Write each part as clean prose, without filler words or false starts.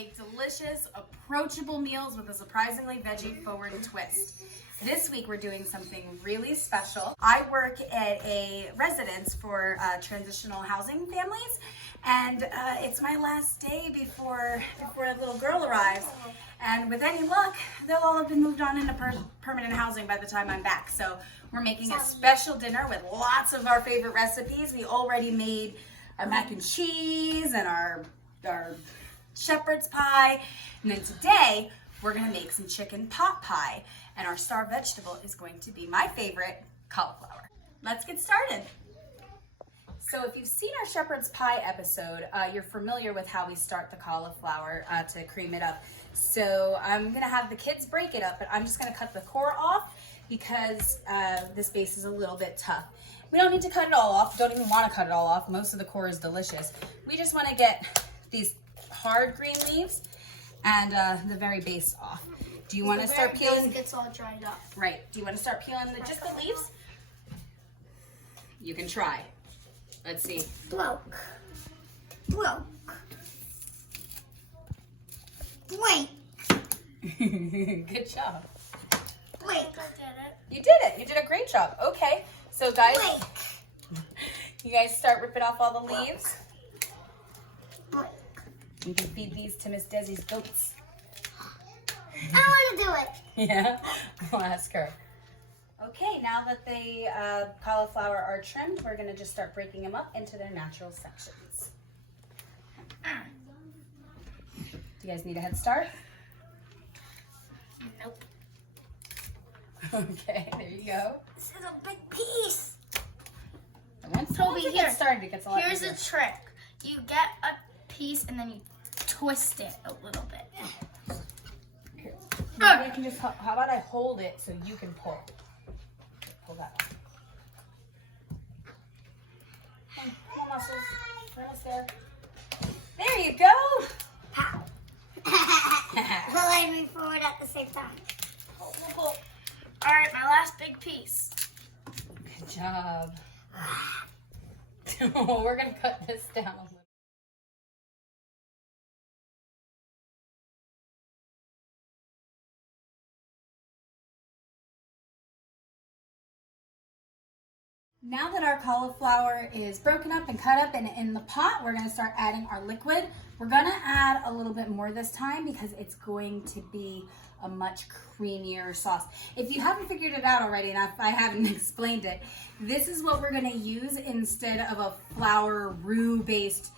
make delicious, approachable meals with a surprisingly veggie-forward twist. This week we're doing something really special. I work at a residence for transitional housing families, and it's my last day before a little girl arrives. And with any luck, they'll all have been moved on into permanent housing by the time I'm back. So we're making a special dinner with lots of our favorite recipes. We already made our mac and cheese and our shepherd's pie. And then today, we're gonna make some chicken pot pie. And our star vegetable is going to be my favorite, cauliflower. Let's get started. So if you've seen our shepherd's pie episode, you're familiar with how we start the cauliflower to cream it up. So I'm gonna have the kids break it up, but I'm just gonna cut the core off because this base is a little bit tough. We don't need to cut it all off, don't even wanna cut it all off. Most of the core is delicious. We just wanna get these hard green leaves and the very base off. Do you want to start peeling? It gets all dried up. Right. Do you want to start peeling just the leaves? You can try. Let's see. Broke. Wait. Good job. Wait. I did it. You did it. You did a great job. Okay. So guys, you guys start ripping off all the leaves. You can feed these to Miss Desi's goats. I want to do it. Yeah? I'll ask her. Okay, now that the cauliflower are trimmed, we're going to just start breaking them up into their natural sections. Do you guys need a head start? Nope. Okay, there you go. This is a big piece. Once Toby, it here. gets started, it gets a lot Here's easier. a trick. You get a piece and then you twist it a little bit. Maybe you can just, how about I hold it so you can pull? Pull that off. Come on, muscles. We're almost there. There you go. Pow. Pulling me forward at the same time. Pull, pull, pull. All right, my last big piece. Good job. We're going to cut this down a little. Now that our cauliflower is broken up and cut up and in the pot, we're gonna start adding our liquid. We're gonna add a little bit more this time because it's going to be a much creamier sauce. If you haven't figured it out already, and if I haven't explained it, this is what we're gonna use instead of a flour roux-based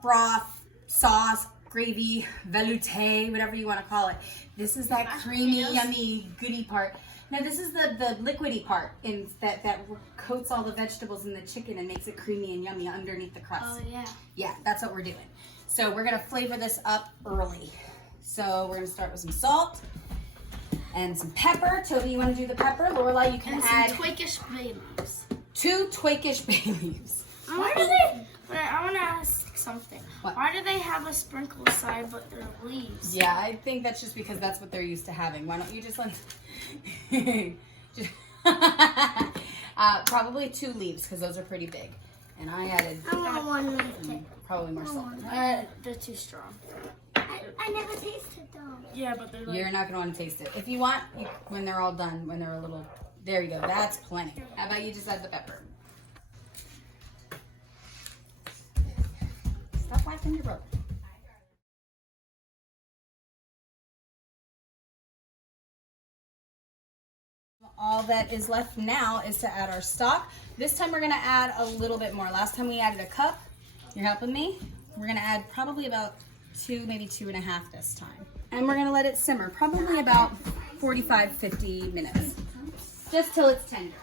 broth, sauce, gravy, velouté, whatever you wanna call it. This is that creamy, yummy, goody part. Now this is the liquidy part that coats all the vegetables in the chicken and makes it creamy and yummy underneath the crust. Oh yeah. Yeah, that's what we're doing. So we're gonna flavor this up early. So we're gonna start with some salt and some pepper. Toby, you wanna do the pepper? Lorelai, you can add some Twickish bay leaves. 2 Twickish bay leaves. Why do they? I want to ask something. What? Why do they have a sprinkle side but they're leaves? Yeah, I think that's just because that's what they're used to having. Why don't you just let probably 2 leaves because those are pretty big. And I added probably more salt. They're too strong. I never tasted them. Yeah, but they're like... You're not going to want to taste it. If you want, when they're all done, when they're a little... There you go. That's plenty. How about you just add the pepper? Stop whacking your brother. All that is left now is to add our stock. This time we're gonna add a little bit more. Last time we added a cup. You're helping me? We're gonna add probably about 2, maybe 2.5 this time. And we're gonna let it simmer, probably about 45, 50 minutes. Just till it's tender.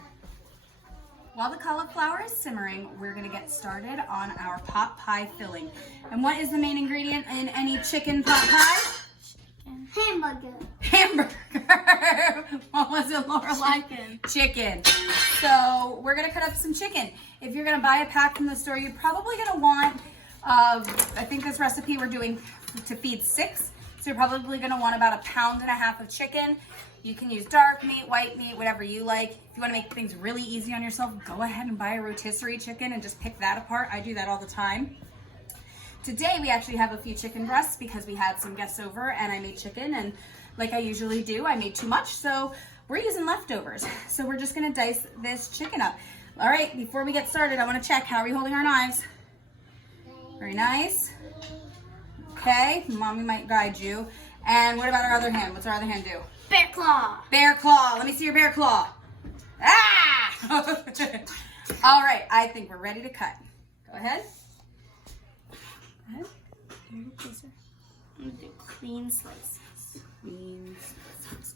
While the cauliflower is simmering, we're gonna get started on our pot pie filling. And what is the main ingredient in any chicken pot pie? Hamburger. Hamburger. What was it, Lorelai? Chicken. So we're gonna cut up some chicken. If you're gonna buy a pack from the store, you're probably gonna want, I think this recipe we're doing to feed 6. So you're probably gonna want about 1.5 pounds of chicken. You can use dark meat, white meat, whatever you like. If you wanna make things really easy on yourself, go ahead and buy a rotisserie chicken and just pick that apart. I do that all the time. Today we actually have a few chicken breasts because we had some guests over and I made chicken, and like I usually do, I made too much, so we're using leftovers. So we're just gonna dice this chicken up. All right, before we get started, I wanna check, how are we holding our knives? Very nice. Okay, Mommy might guide you. And what about our other hand? What's our other hand do? Bear claw. Bear claw. Let me see your bear claw. Ah! All right, I think we're ready to cut. Go ahead. Go ahead. I'm gonna do clean slices. Clean slices.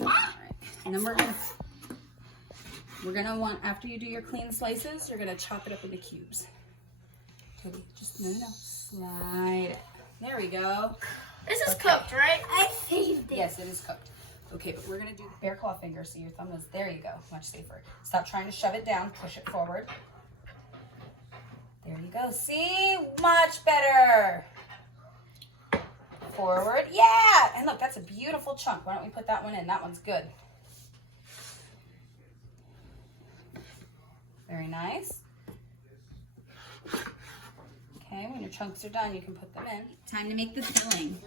All right, and then we're gonna want, after you do your clean slices, you're gonna chop it up into cubes. Toby, just no. Slide it. There we go. This is cooked, right? I saved it. Yes, it is cooked. Okay, but we're gonna do the bear claw finger so your thumb is, there you go, much safer. Stop trying to shove it down, push it forward. There you go, see? Much better. Forward, yeah! And look, that's a beautiful chunk. Why don't we put that one in? That one's good. Very nice. Okay, when your chunks are done, you can put them in. Time to make the filling.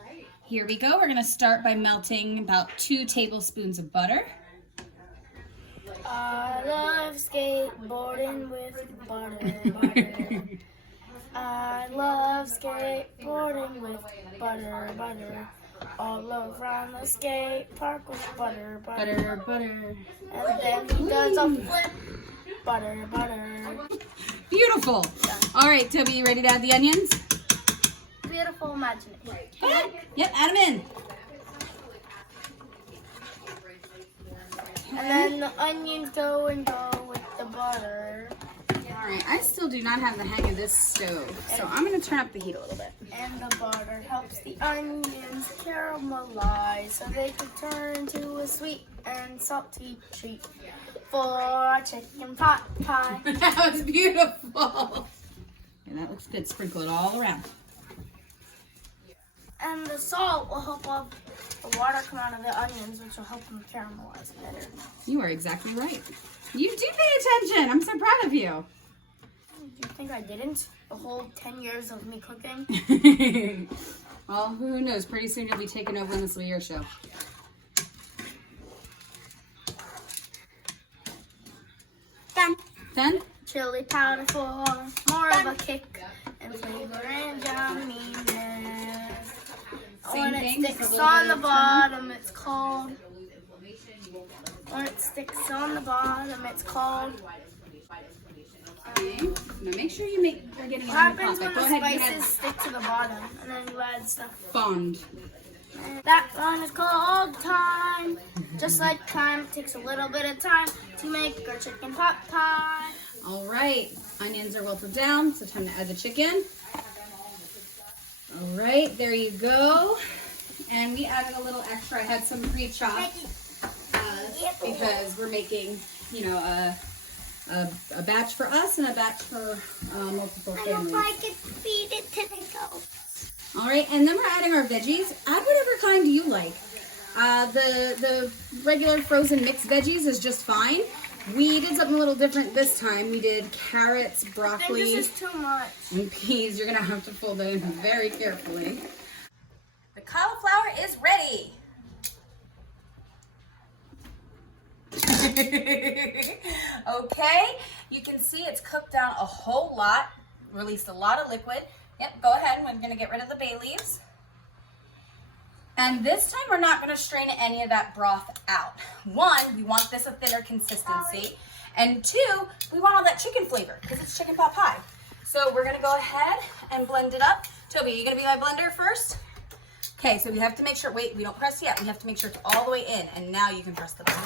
Here we go. We're gonna start by melting about 2 tablespoons of butter. I love skateboarding with butter. I love skateboarding with butter. All around the skate park with butter. And then he does a flip. Butter. Beautiful. All right, Toby, you ready to add the onions? Beautiful imagination. Yep, add them in. And then the onions go with the butter. All right, I still do not have the hang of this stove, so I'm going to turn up the heat a little bit. And the butter helps the onions caramelize so they can turn into a sweet and salty treat for chicken pot pie. That was beautiful. And that looks good. Sprinkle it all around. And the salt will help all the water come out of the onions, which will help them caramelize better. You are exactly right. You do pay attention. I'm so proud of you. Do you think I didn't? The whole 10 years of me cooking? Well, who knows? Pretty soon you'll be taking over in this little year show. Done? Chili powder for more of a kick and flavor and yumminess. When it sticks on the bottom, it's called. When it sticks on the bottom, it's called. Okay. Now make sure you're getting it What on the happens pot. when Go the ahead and spices stick to the bottom and then you add stuff? fond. And that one is called thyme. Just like thyme, it takes a little bit of time to make our chicken pot pie. All right, onions are wilted down, so time to add the chicken. All right, there you go. And we added a little extra. I had some pre-chopped because we're making, you know, a batch for us and a batch for multiple families. I don't like it. Feed it to the goat. All right, and then we're adding our veggies. Add whatever kind you like. The regular frozen mixed veggies is just fine. We did something a little different this time. We did carrots, broccoli, I think this is too much. and peas. You're gonna have to fold it in very carefully. The cauliflower is ready. Okay, you can see it's cooked down a whole lot, released a lot of liquid. Yep, go ahead. We're gonna get rid of the bay leaves. And this time we're not gonna strain any of that broth out. 1, we want this a thinner consistency. And 2, we want all that chicken flavor because it's chicken pot pie. So we're gonna go ahead and blend it up. Toby, are you gonna be my blender first? Okay, so we have to make sure, wait, we don't press yet. We have to make sure it's all the way in, and now you can press the button.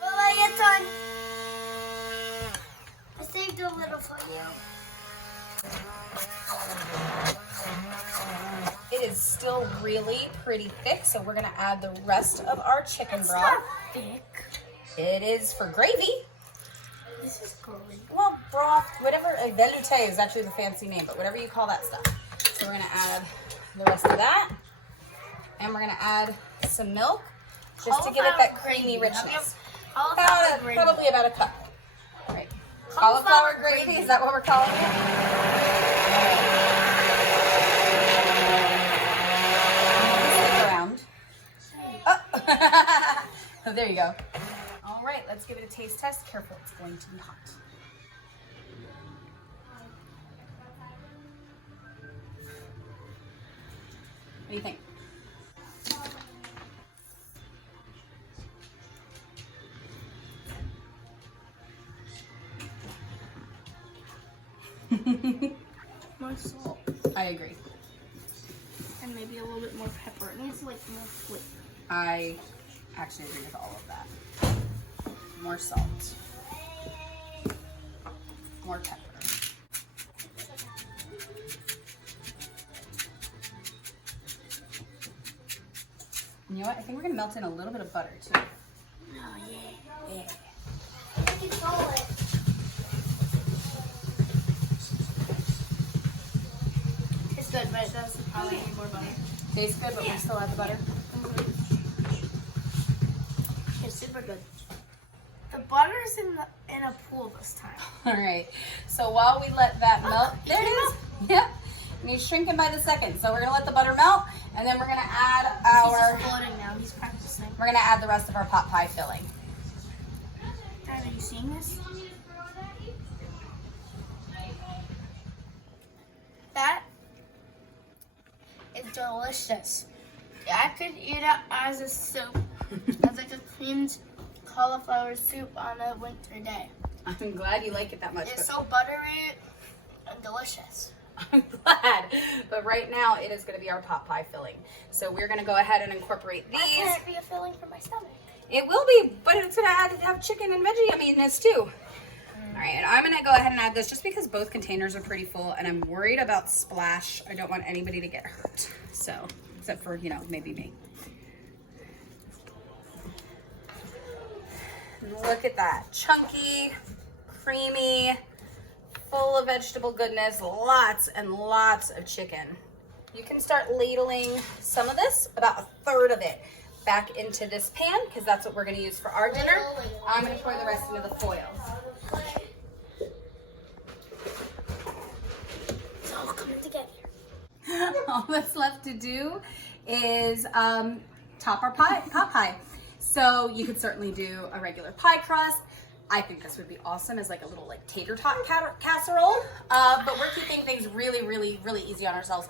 Well, it's on. I saved a little for you. It is still really pretty thick, so we're gonna add the rest of our chicken broth. Not thick. It is for gravy. This is gravy. Well, broth, whatever, velouté is actually the fancy name, but whatever you call that stuff. So we're gonna add the rest of that, and we're gonna add some milk, just to give it that creamy richness. Probably about a cup. All right. Cauliflower gravy, is that what we're calling it? Stick around. Oh, there you go. All right, let's give it a taste test. Careful, it's going to be hot. What do you think? More salt. I agree. And maybe a little bit more pepper. It needs like more flavor. I actually agree with all of that. More salt. More pepper. And you know what? I think we're gonna melt in a little bit of butter too. Oh yeah. Yeah. It's good, but it does probably need more butter. Tastes good, but we still have the butter. It's super good. The butter's in a pool this time. All right. So while we let that melt, there it is. Yep. And he's shrinking by the second. So we're gonna let the butter melt, and then we're gonna add our. He's floating now. He's practicing. We're gonna add the rest of our pot pie filling. Dad, are you seeing this? That is delicious. I could eat it as a soup, as like a creamed cauliflower soup on a winter day. I'm glad you like it that much. It's so buttery and delicious. I'm glad. But right now it is going to be our pot pie filling. So we're going to go ahead and incorporate these. That can't be a filling for my stomach. It will be, but it's going to have chicken and veggie yumminess too. All right, and I'm going to go ahead and add this just because both containers are pretty full and I'm worried about splash. I don't want anybody to get hurt. So, except for, maybe me. Look at that. Chunky, creamy, full of vegetable goodness, lots and lots of chicken. You can start ladling some of this, about a third of it, back into this pan because that's what we're going to use for our dinner. I'm going to pour the rest into the foil. It's all coming together. All that's left to do is top our pot pie. So you could certainly do a regular pie crust. I think this would be awesome as like a little tater tot casserole. But we're keeping things really, really, really easy on ourselves,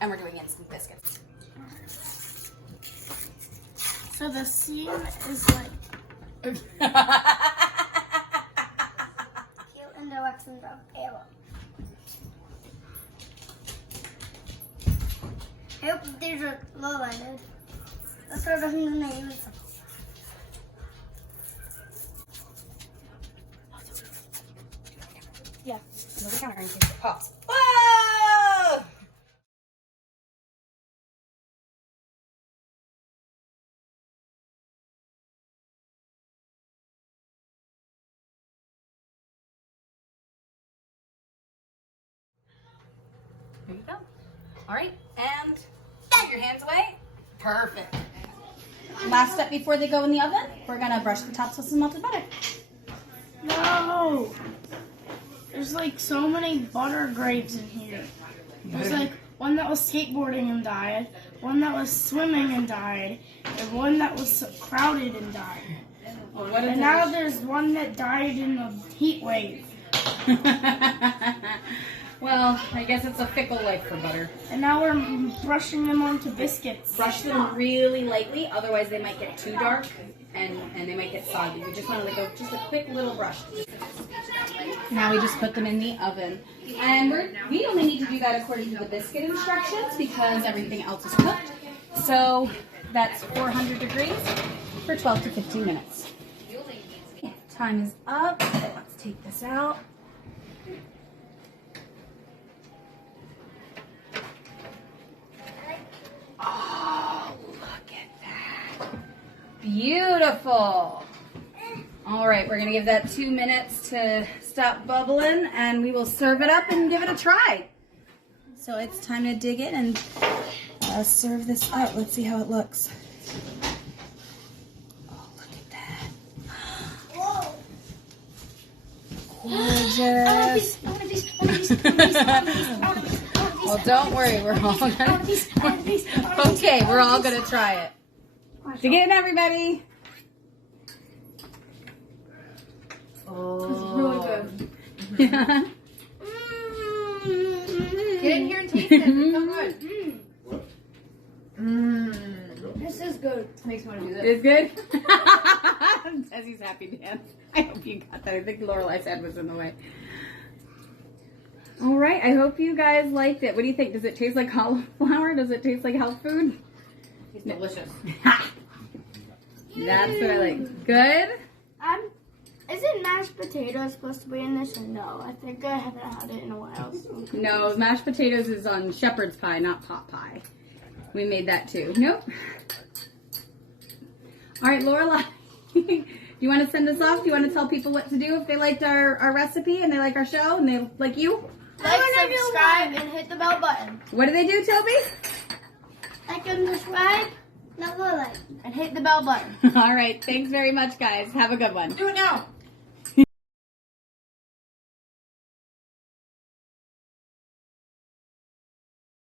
and we're doing instant biscuits. So the seam is like. I hope these are low-landed. That's what I'm going to use. Yeah. Another counter in case it pops. Whoa! There you go. All right, and put your hands away. Perfect. Last step before they go in the oven, we're gonna brush the tops with some melted butter. No! There's so many butter grapes in here. There's one that was skateboarding and died, one that was swimming and died, and one that was crowded and died. And now there's one that died in a heat wave. Well, I guess it's a fickle life for butter. And now we're brushing them onto biscuits. Brush them really lightly, otherwise they might get too dark and they might get soggy. We just want to just a quick little brush. Now we just put them in the oven. And we only need to do that according to the biscuit instructions because everything else is cooked. So that's 400 degrees for 12 to 15 minutes. Time is up. Let's take this out. Oh, look at that. Beautiful. All right, we're gonna give that 2 minutes to stop bubbling and we will serve it up and give it a try. So it's time to dig in and serve this up. Let's see how it looks. Oh, look at that. gorgeous. Well, don't worry. We're all gonna. Okay, we're all gonna try it. Dig in, everybody. Oh, This is really good. Yeah. Get in here and taste it. It's so good. This is good. Makes me want to do this. It's good. Says he's happy dance. I hope you got that. I think Lorelai's head was in the way. All right. I hope you guys liked it. What do you think? Does it taste like cauliflower? Does it taste like health food? It's delicious. That's what I like. Good. Isn't mashed potatoes supposed to be in this or no? I think I haven't had it in a while. So. No, mashed potatoes is on shepherd's pie, not pot pie. We made that too. Nope. All right, Lorelai. Do you want to send us off? Do you want to tell people what to do if they liked our recipe and they like our show and they like you? Like, subscribe, and hit the bell button. What do they do, Toby? Like and subscribe, and hit the bell button. All right. Thanks very much, guys. Have a good one. Do it now.